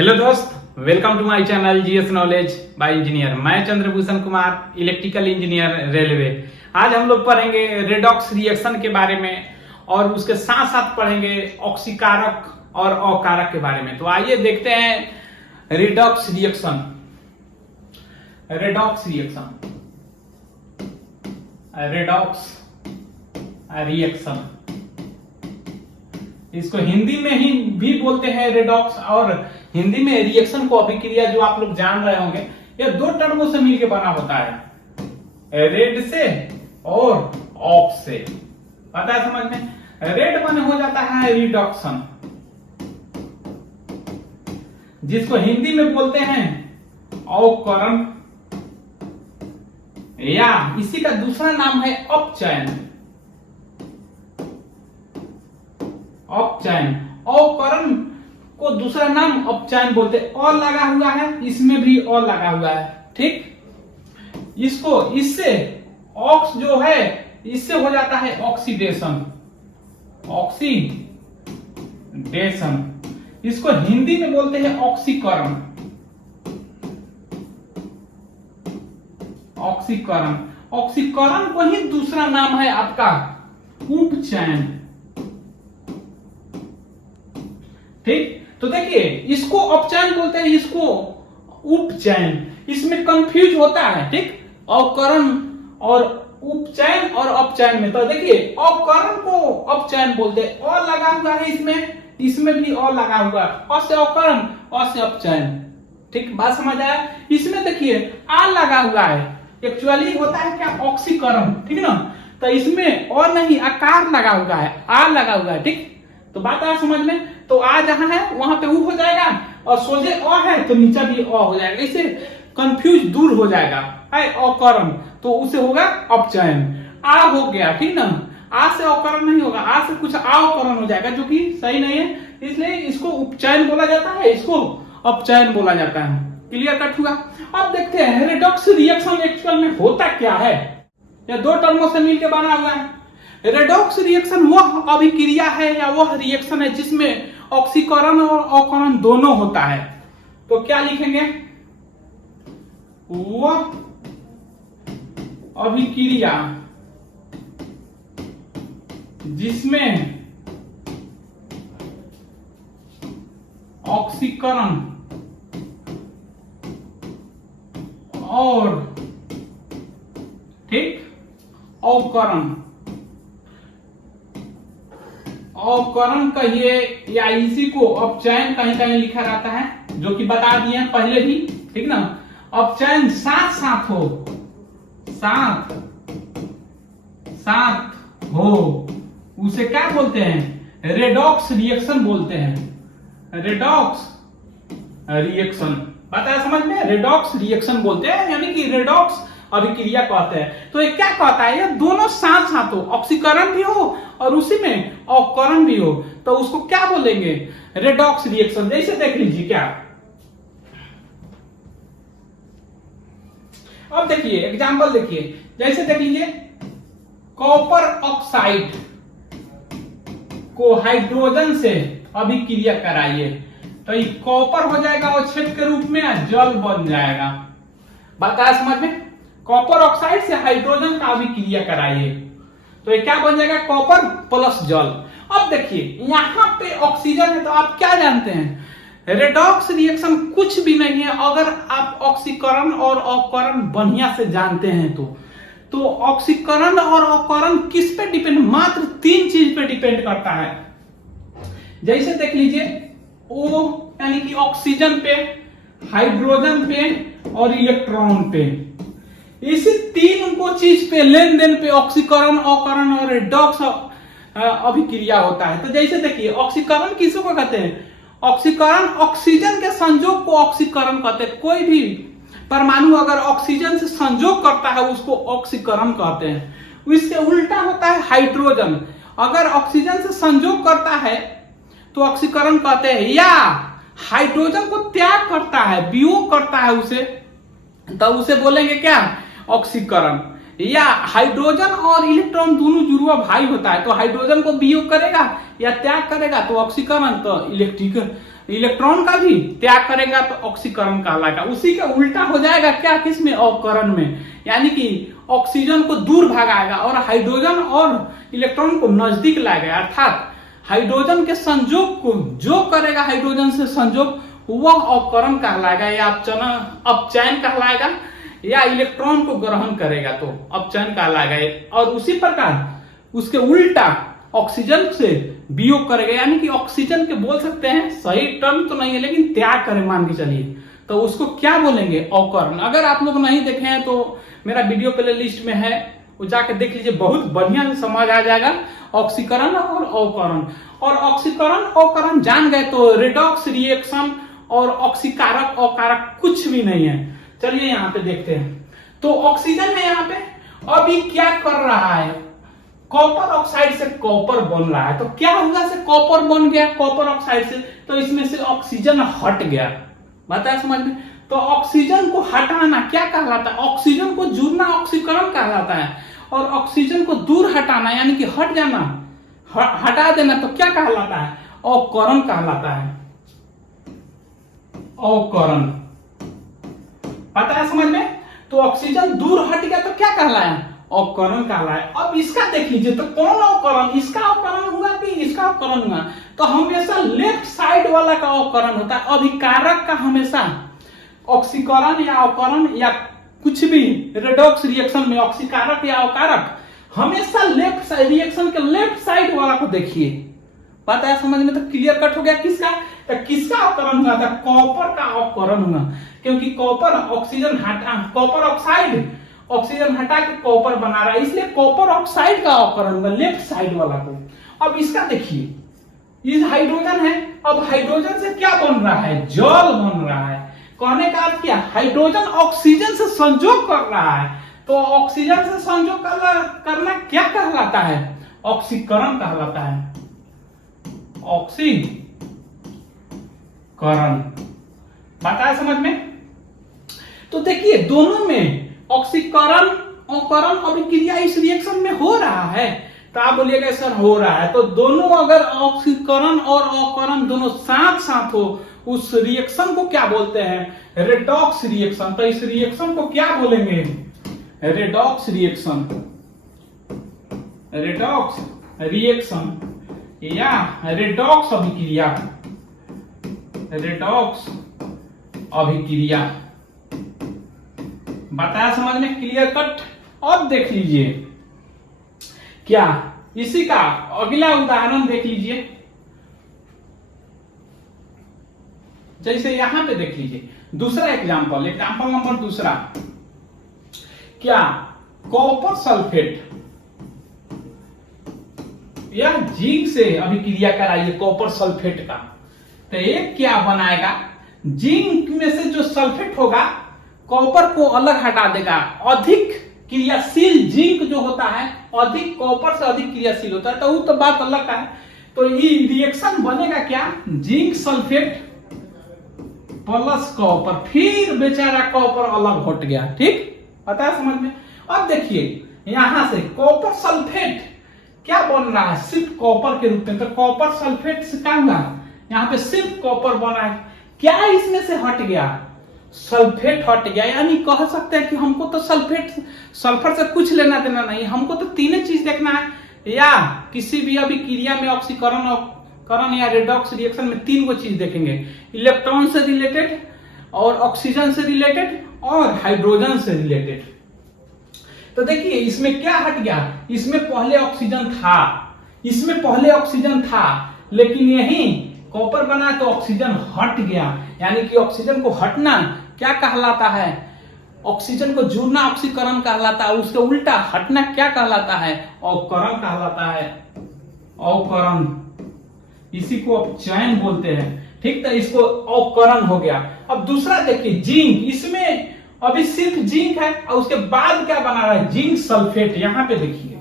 Hello दोस्त, welcome to my channel GS knowledge by engineer. मैं Chandrabhushan Kumar, electrical engineer, railway. आज हम लोग पढ़ेंगे रेडॉक्स रिएक्शन के बारे में और उसके साथ साथ पढ़ेंगे ऑक्सीकारक और अकारक के बारे में। तो आइए देखते हैं redox reaction. Redox reaction, redox reaction, इसको हिंदी में ही भी बोलते हैं रेडॉक्स, और हिंदी में रिएक्शन को अभिक्रिया जो आप लोग जान रहे होंगे, यह दो टर्मों से मिलकर बना होता है, रेड से और ऑक्स से। पता है समझ में? रेड माने हो जाता है रिडक्शन, जिसको हिंदी में बोलते हैं अवकरण, या इसी का दूसरा नाम है अपचयन। अपचयन, अवकरण को दूसरा नाम अपचयन बोलते हैं। और लगा हुआ है, इसमें भी और लगा हुआ है, ठीक। इसको इससे ऑक्स जो है इससे हो जाता है ऑक्सीडेशन, ऑक्सीडेशन। इसको हिंदी में बोलते हैं ऑक्सीकरण, ऑक्सीकरण। ऑक्सीकरण को ही दूसरा नाम है आपका उपचयन, ठीक। तो देखिए, इसको अपचयन बोलते हैं, इसको उपचयन। इसमें कंफ्यूज होता है, ठीक, अवकरण और उपचयन और अपचयन में। तो देखिए, अवकरण को अपचयन बोलते हैं, और लगा हुआ है इसमें भी और लगा हुआ है, और से अवकरण और से अपचयन, ठीक। बात समझ आया? इसमें देखिए आ लगा हुआ है, एक्चुअली होता है क्या, ऑक्सीकरण, ठीक ना। तो इसमें और नहीं, आकार लगा हुआ है, आ लगा हुआ है, ठीक। तो बात आया समझ में? तो आ जहां है वहां पे ऊ हो जाएगा, और सोजे अ है तो नीचे भी अ हो जाएगा, इससे कंफ्यूज दूर हो जाएगा। है अकरण तो उसे होगा अपचयन। आ हो गया, ठीक ना। आ से अकरण नहीं होगा, आ से कुछ अवकरण हो जाएगा, जो कि सही नहीं है, इसलिए इसको उपचयन बोला जाता है, इसको अपचयन बोला जाता है। क्लियर कट हुआ? अब देखते हैं रेडॉक्स रिएक्शन एक्चुअल में होता क्या है। यह दो टर्मों से मिलकर बना हुआ है। रेडॉक्स रिएक्शन वह अभिक्रिया है या वह रिएक्शन है जिसमें ऑक्सीकरण और अवकरण दोनों होता है। तो क्या लिखेंगे? वह अभिक्रिया जिसमें ऑक्सीकरण और, ठीक, अवकरण, अवकरण कहिए या इसी को अपचयन कहीं कहीं लिखा रहता है, जो कि बता दिए पहले भी, ठीक ना। अपचयन साथ साथ हो, साथ साथ हो, उसे क्या बोलते हैं? रेडॉक्स रिएक्शन बोलते हैं, रेडॉक्स रिएक्शन। पता है समझ में? रेडॉक्स रिएक्शन बोलते हैं, यानी कि रेडॉक्स अभिक्रिया कहते हैं। तो ये क्या कहता है? ये दोनों साथ साथ हो, ऑक्सीकरण भी हो और उसी में अवकरण भी हो, तो उसको क्या बोलेंगे? Redox reaction. जैसे देख लीजिए, क्या अब देखिए एग्जांपल देखिए, जैसे देख लीजिए, कॉपर ऑक्साइड को हाइड्रोजन से अभिक्रिया कराइए, तो ये कॉपर हो जाएगा अवक्षेप के रूप में, जल बन जाएगा। बताया समझ में? कॉपर ऑक्साइड से हाइड्रोजन का अभिक्रिया कराइए, तो ये क्या बन जाएगा? कॉपर प्लस जल। अब देखिए यहां पे ऑक्सीजन है, तो आप क्या जानते हैं? रेडॉक्स रिएक्शन कुछ भी नहीं है अगर आप ऑक्सीकरण और अवकरण बढ़िया से जानते हैं तो ऑक्सीकरण और अवकरण किस पे डिपेंड? मात्र तीन चीज पे डिपेंड करता है। जैसे देख लीजिए, ओ यानी कि ऑक्सीजन पे, हाइड्रोजन पे और इलेक्ट्रॉन पे, इसी तीन को चीज पे, लेन देन पे ऑक्सीकरण, अवकरण और रेडॉक्स अभिक्रिया होता है। तो जैसे देखिए, ऑक्सीकरण किसको कहते हैं? ऑक्सीकरण ऑक्सीजन के संयोग को ऑक्सीकरण कहते हैं। कोई भी परमाणु अगर ऑक्सीजन से संयोग करता है उसको ऑक्सीकरण कहते हैं। इसके उल्टा होता है हाइड्रोजन, अगर ऑक्सीजन से संयोग करता है तो ऑक्सीकरण कहते हैं, या हाइड्रोजन को त्याग करता है, वियोग करता है उसे, तो उसे बोलेंगे क्या? ऑक्सीकरण। या हाइड्रोजन और इलेक्ट्रॉन दोनों जुड़वा भाई होता है, तो हाइड्रोजन को वियोग करेगा या त्याग करेगा तो ऑक्सीकरण, तो इलेक्ट्रॉन का भी त्याग करेगा तो ऑक्सीकरण कहलाएगा। उसी का उल्टा हो जाएगा क्या, किसमें, अवकरण में, यानी कि ऑक्सीजन को दूर भगाएगा और हाइड्रोजन और इलेक्ट्रॉन को नजदीक लाएगा, अर्थात हाइड्रोजन के संयोग को जो करेगा हाइड्रोजन से संयोग वह अवकरण कहलाएगा या अपचयन कहलाएगा, या इलेक्ट्रॉन को ग्रहण करेगा तो अपचयन कहलाएगा। और उसी प्रकार उसके उल्टा ऑक्सीजन से वियोग करेगा, यानी कि ऑक्सीजन के बोल सकते हैं, सही टर्म तो नहीं है लेकिन त्याग करे मान के चलिए, तो उसको क्या बोलेंगे, अवकरण। अगर आप लोग नहीं देखे हैं तो मेरा वीडियो प्ले लिस्ट में है, वो जाके देख लीजिए, बहुत बढ़िया से समझ आ जाएगा ऑक्सीकरण और अवकरण। और ऑक्सीकरण अवकरण जान गए तो रेडॉक्स रिएक्शन और ऑक्सीकारक अवकारक कुछ भी नहीं है। चलिए यहाँ पे देखते हैं, तो ऑक्सीजन है यहाँ पे, अभी क्या कर रहा है, कॉपर ऑक्साइड से कॉपर बन रहा है, तो क्या हुआ से कॉपर बन गया कॉपर ऑक्साइड से, तो इसमें से ऑक्सीजन हट गया, बताया समझ में। तो ऑक्सीजन को हटाना क्या कहलाता है, ऑक्सीजन को जुड़ना ऑक्सीकरण कहलाता है, और ऑक्सीजन को दूर हटाना यानी कि हट जाना, हटा देना तो क्या कहलाता है, अवकरण कहलाता है, अवकरण, पता है समझ में। तो ऑक्सीजन दूर हट गया तो क्या कहलाया, अवकरण कहलाया। अब इसका देख लीजिए, तो कौन अवकरण, इसका अवकरण हुआ कि इसका अवकरण हुआ, तो हमेशा लेफ्ट साइड वाला का अवकरण होता है। अभिकारक का हमेशा ऑक्सीकरण या अवकरण या कुछ भी रेडॉक्स रिएक्शन में ऑक्सीकारक या अवकारक हमेशा लेफ्ट साइड, रिएक्शन के लेफ्ट साइड वाला को देखिए, पता है समझ में। तो क्लियर कट हो गया किसका, तो किसका अवकरण हुआ था, कॉपर का अवकरण हुआ, क्योंकि कॉपर ऑक्सीजन हटा, कॉपर ऑक्साइड ऑक्सीजन हटा के कॉपर बना रहा है, इसलिए कॉपर ऑक्साइड का अवकरण हुआ लेफ्ट साइड वाला को। अब इसका देखिए, ये हाइड्रोजन है, अब हाइड्रोजन से क्या बन रहा है, जल बन रहा है। कहने का अर्थ क्या, हाइड्रोजन ऑक्सीजन से संयोग कर रहा है, तो ऑक्सीजन से संयोग करना क्या कहलाता है, ऑक्सीकरण कहलाता है, ऑक्सीकरण, पता है समझ में। तो देखिए दोनों में ऑक्सीकरण अवकरण अभिक्रिया इस रिएक्शन में हो रहा है, तो आप बोलिएगा सर हो रहा है, तो दोनों अगर ऑक्सीकरण और अवकरण दोनों साथ साथ हो, उस रिएक्शन को क्या बोलते हैं, रेडॉक्स रिएक्शन। तो इस रिएक्शन को क्या बोलेंगे, रेडॉक्स रिएक्शन, रेडॉक्स रिएक्शन या रेडॉक्स अभिक्रिया, रेडॉक्स अभिक्रिया, बताया समझ में, क्लियर कट। अब देख लीजिए क्या, इसी का अगला उदाहरण देख लीजिए, जैसे यहां पे देख लीजिए दूसरा एग्जांपल, एग्जांपल नंबर दूसरा, क्या कॉपर सल्फेट या जिंक से अभिक्रिया कराइए कॉपर सल्फेट का, तो एक क्या बनाएगा, जिंक में से जो सल्फेट होगा कॉपर को अलग हटा देगा, अधिक क्रियाशील जिंक जो होता है अधिक कॉपर से अधिक क्रियाशील होता है, तो वो तो बात अलग का है। तो ये रिएक्शन बनेगा क्या, जिंक सल्फेट प्लस कॉपर, फिर बेचारा कॉपर अलग हट गया, ठीक, पता है समझ में। अब देखिए यहां से कॉपर सल्फेट क्या बन रहा है, सिर्फ कॉपर के रूप में, तो कॉपर सल्फेट से क्या हुआ, यहाँ पे सिर्फ कॉपर बना है, क्या इसमें से हट गया, सल्फेट हट गया, यानी कह सकते हैं कि हमको तो सल्फेट सल्फर से कुछ लेना देना नहीं, हमको तो तीनों चीज देखना है, या किसी भी अभिक्रिया में ऑक्सीकरण करण या रेडॉक्स रिएक्शन में तीन को चीज देखेंगे, इलेक्ट्रॉन से रिलेटेड और ऑक्सीजन से रिलेटेड और हाइड्रोजन से रिलेटेड। तो देखिए इसमें क्या हट गया, इसमें पहले ऑक्सीजन था, इसमें पहले ऑक्सीजन था, लेकिन यही कॉपर बना तो ऑक्सीजन हट गया, यानी कि ऑक्सीजन को हटना क्या कहलाता है, ऑक्सीजन को जुड़ना ऑक्सीकरण कहलाता है, उसके उल्टा हटना क्या कहलाता है, अवकरण कहलाता है, अवकरण, इसी को अपचयन बोलते हैं, ठीक, तो इसको अवकरण हो गया। अब दूसरा देखिए जिंक, इसमें अभी सिर्फ जिंक है और उसके बाद क्या बना रहा है, जिंक सल्फेट, यहां पे देखिए,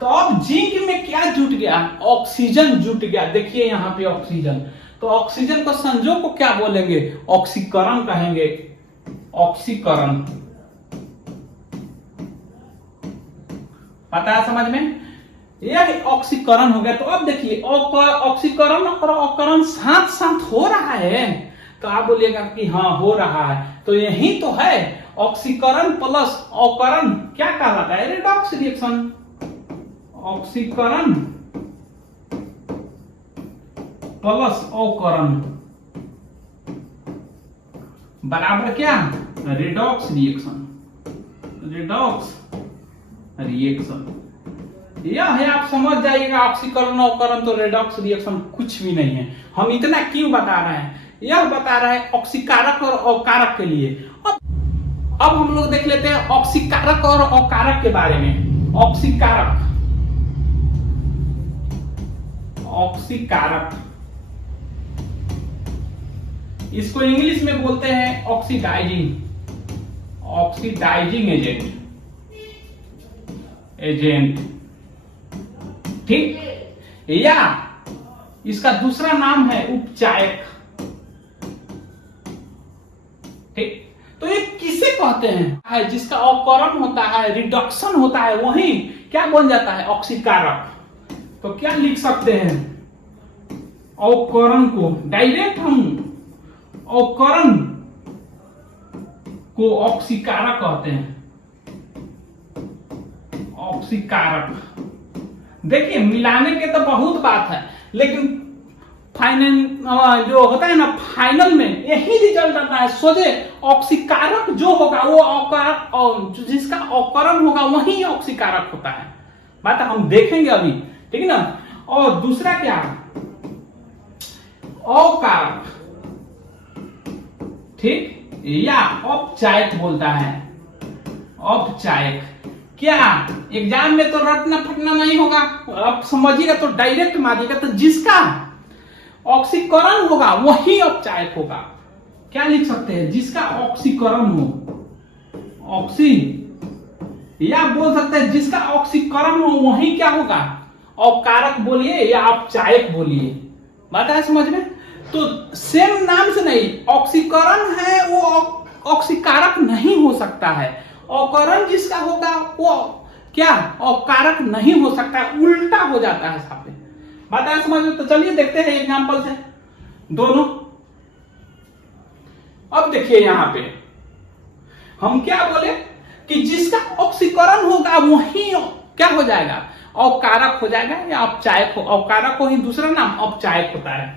तो अब जिंक में क्या जुट गया, ऑक्सीजन जुट गया, देखिए यहां पे ऑक्सीजन, तो ऑक्सीजन को संयोग को क्या बोलेंगे, ऑक्सीकरण कहेंगे, ऑक्सीकरण, पता है समझ में? यह ऑक्सीकरण हो गया। तो अब देखिए ऑक्सीकरण और अवकरण साथ साथ हो रहा है, तो आप बोलिएगा कि हाँ हो रहा है, तो यही तो है ऑक्सीकरण प्लस अवकरण क्या कहलाता है? Redox reaction. ऑक्सीकरण प्लस अवकरण बराबर क्या? Redox reaction. रिडॉक्स रिएक्शन यह है, आप समझ जाइएगा। ऑक्सीकरण अवकरण तो रिडॉक्स रिएक्शन कुछ भी नहीं है। हम इतना क्यों बता रहे हैं? यह बता रहा है ऑक्सीकारक और अवकारक के लिए। अब हम लोग देख लेते हैं ऑक्सीकारक और अवकारक के बारे में। ऑक्सीकारक, ऑक्सीकारक इसको इंग्लिश में बोलते हैं ऑक्सीडाइजिंग, ऑक्सीडाइजिंग एजेंट, एजेंट, ठीक। या इसका दूसरा नाम है उपचायक, ठीक। तो ये किसे कहते हैं? जिसका अवकरण होता है, रिडक्शन होता है, वही क्या बन जाता है? ऑक्सीकारक। तो क्या लिख सकते हैं? अवकरण को डायरेक्ट हम अवकरण को ऑक्सीकारक कहते हैं। ऑक्सीकारक देखिए, मिलाने के तो बहुत बात है, लेकिन फाइनल जो होता है ना, फाइनल में यही रिजल्ट आता है। सोचे ऑक्सीकारक जो होगा वो अवकारक, जिसका अवकरण होगा वही ऑक्सीकारक होता है। बात हम देखेंगे अभी, ठीक है ना। और दूसरा क्या? अवकारक, ठीक, या औपचायक बोलता है। औपचायक क्या एग्जाम में तो रटना फटना नहीं होगा, आप समझिएगा तो डायरेक्ट मारिएगा। तो जिसका ऑक्सीकरण होगा वही औपचायक होगा। क्या लिख सकते हैं? जिसका ऑक्सीकरण हो, ऑक्सी, या बोल सकते हैं जिसका ऑक्सीकरण हो वही क्या होगा? औपकारक बोलिए या औपचायक बोलिए। बात है समझ में? तो सेम नाम से नहीं, ऑक्सीकरण है वो ऑक्सीकारक नहीं हो सकता है। अवकरण जिसका होगा वो क्या? अवकारक नहीं हो सकता, उल्टा हो जाता है साथ में। बात है समझ में? तो चलिए देखते हैं एग्जांपल से दोनों। अब देखिए यहां पे हम क्या बोले कि जिसका ऑक्सीकरण होगा वही क्या हो जाएगा? अवकारक हो जाएगा या औपचायक हो। अवकारक को ही दूसरा नाम औपचायक होता है।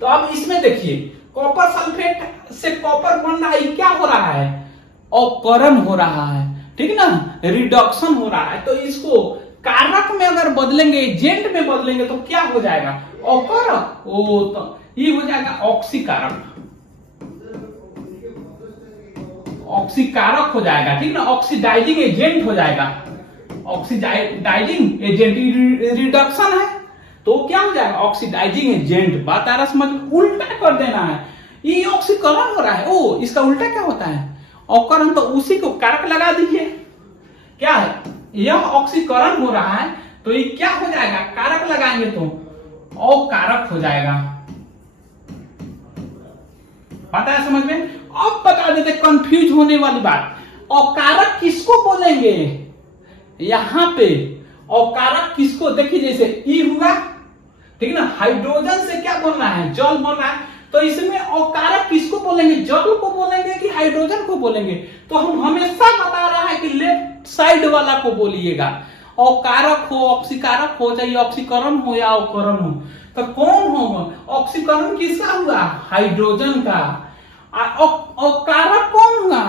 तो अब इसमें देखिए, कॉपर सल्फेट से कॉपर बन रहा है, क्या हो रहा है? अवकरण हो रहा है, ठीक है ना, रिडक्शन हो रहा है। तो इसको कारक में अगर बदलेंगे, एजेंट में बदलेंगे तो क्या हो जाएगा? अवकरक। ओ तो ये हो जाएगा ऑक्सीकारक, ऑक्सीकारक हो जाएगा, ठीक ना। ऑक्सीडाइजिंग एजेंट हो जाएगा, ऑक्सीडाइजिंग एजेंट। रिडक्शन है तो क्या हो जाएगा? Oxidising agent. बात आ रहा समझ? उल्टा कर देना है। ये ऑक्सीकरण हो रहा है, ओ इसका उल्टा क्या होता है? अवकरण। तो उसी को कारक लगा दीजिए। क्या है? यह ऑक्सीकरण हो रहा है तो ये क्या हो जाएगा? कारक लगाएंगे तो अवकारक हो जाएगा। पता है समझ में? अब बता देते कंफ्यूज होने वाली बात, अवकारक किसको बोलेंगे? यहां पे अवकारक किसको? देखिए जैसे ई हुआ, ठीक है ना, हाइड्रोजन से क्या बन रहा है? जल बन रहा है। तो इसमें अवकारक किसको बोलेंगे? जल को बोलेंगे कि हाइड्रोजन को बोलेंगे? तो हम हमेशा बता रहा है कि लेफ्ट साइड वाला को बोलिएगा। अवकारक हो, ऑक्सीकारक हो, चाहे ऑक्सीकरण हो या अवकरण हो, तो कौन होगा? ऑक्सीकरण किसका हुआ? हाइड्रोजन का। अवकारक कौन हुआ?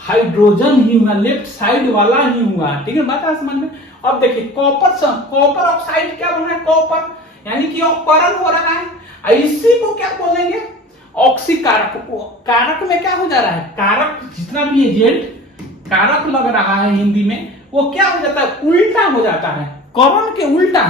हाइड्रोजन ही हुआ, लेफ्ट साइड वाला ही हुआ, ठीक है। बात है समझ में? अब देखिए कॉपर ऑक्साइड क्या बन रहा है? कॉपर, यानी कि अवकरण हो रहा है। इसी को क्या बोलेंगे? ऑक्सीकारक। कारक में क्या हो जा रहा है? कारक जितना भी एजेंट कारक लग रहा है हिंदी में, वो क्या हो जाता है? उल्टा हो जाता है। करण के उल्टा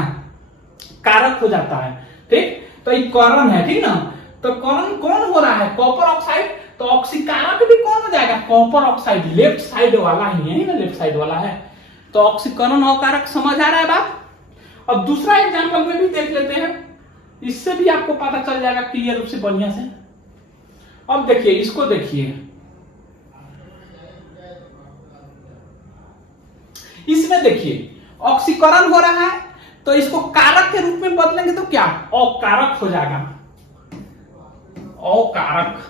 कारक हो जाता है, ठीक। तो ये करण है, ठीक ना। तो करण कौन हो रहा है? Copper oxide. तो ऑक्सीकारक भी कौन हो जाएगा? कॉपर ऑक्साइड, लेफ्ट साइड वाला ही है ना, लेफ्ट साइड वाला है। तो ऑक्सीकरण अवकारक समझ आ रहा है बात? अब दूसरा एग्जांपल में भी देख लेते हैं, इससे भी आपको पता चल जाएगा क्लियर रूप से, बढ़िया से। अब देखिए इसको, देखिए इसमें देखिए ऑक्सीकरण हो रहा है, तो इसको कारक के रूप में बदलेंगे तो क्या अकारक हो जाएगा। अकारक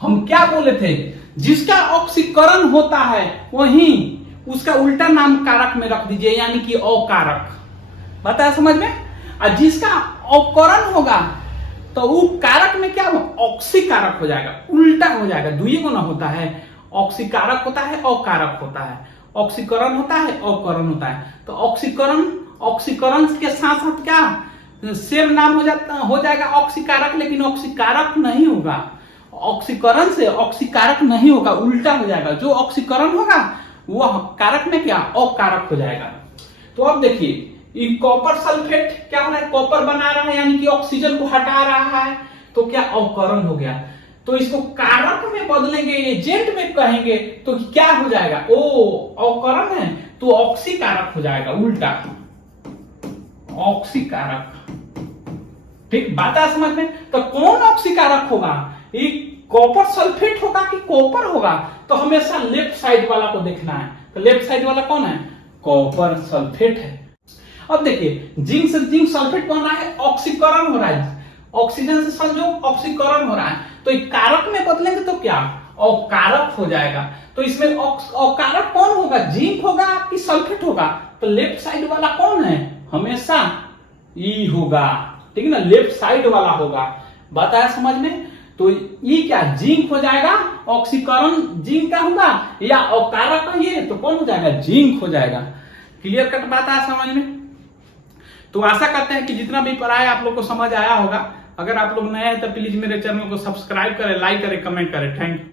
हम क्या बोले थे, जिसका ऑक्सीकरण होता है वहीं उसका उल्टा नाम कारक में रख दीजिए, यानी कि अकारक। बताया समझ में। और जिसका अवकरण होगा तो वो कारक में क्या ऑक्सीकारक हो जाएगा, उल्टा हो जाएगा। दुई गुना होता है, ऑक्सीकारक होता है अकारक होता है, ऑक्सीकरण होता है अवकरण होता है। तो ऑक्सीकरण के साथ साथ क्या सेम नाम हो जाएगा ऑक्सीकारक, लेकिन ऑक्सीकारक नहीं होगा। ऑक्सीकरण से ऑक्सीकारक नहीं होगा, उल्टा हो जाएगा। जो ऑक्सीकरण होगा वो कारक में क्या अकारक हो जाएगा। तो अब देखिए कॉपर सल्फेट क्या हो रहा है, कॉपर बना रहा है यानी कि ऑक्सीजन को हटा रहा है, तो क्या अवकरण हो गया। तो इसको कारक में बदलेंगे, एजेंट में कहेंगे तो क्या हो जाएगा, ओ अवकरण है तो ऑक्सीकारक हो जाएगा, उल्टा ऑक्सीकारक। ठीक बात है समझ में। तो कौन ऑक्सीकारक होगा, ये कॉपर सल्फेट होगा कि कॉपर होगा, तो हमेशा लेफ्ट साइड वाला को देखना है। तो लेफ्ट साइड वाला कौन है, कॉपर सल्फेट है। अब देखिए जिंक से जिंक सल्फेट बन रहा है, ऑक्सीकरण हो रहा है, ऑक्सीजन से संयोग ऑक्सीकरण हो रहा है, तो कारक में बदलेंगे तो क्या अकारक हो जाएगा। तो इसमें अकारक कौन होगा, जिंक होगा कि सल्फेट होगा। तो लेफ्ट साइड वाला कौन है, हमेशा ई होगा, ठीक है ना, लेफ्ट साइड वाला होगा। बात आया समझ में। तो ये क्या जिंक हो जाएगा, ऑक्सीकरण जिंक का होगा, या अकारक है तो कौन हो जाएगा, जिंक हो जाएगा। क्लियर कट बात आया समझ में। तो आशा करते हैं कि जितना भी पढ़ाया आप लोग को समझ आया होगा। अगर आप लोग नए हैं तो प्लीज मेरे चैनल को सब्सक्राइब करें, लाइक करें, कमेंट करें। Thank you.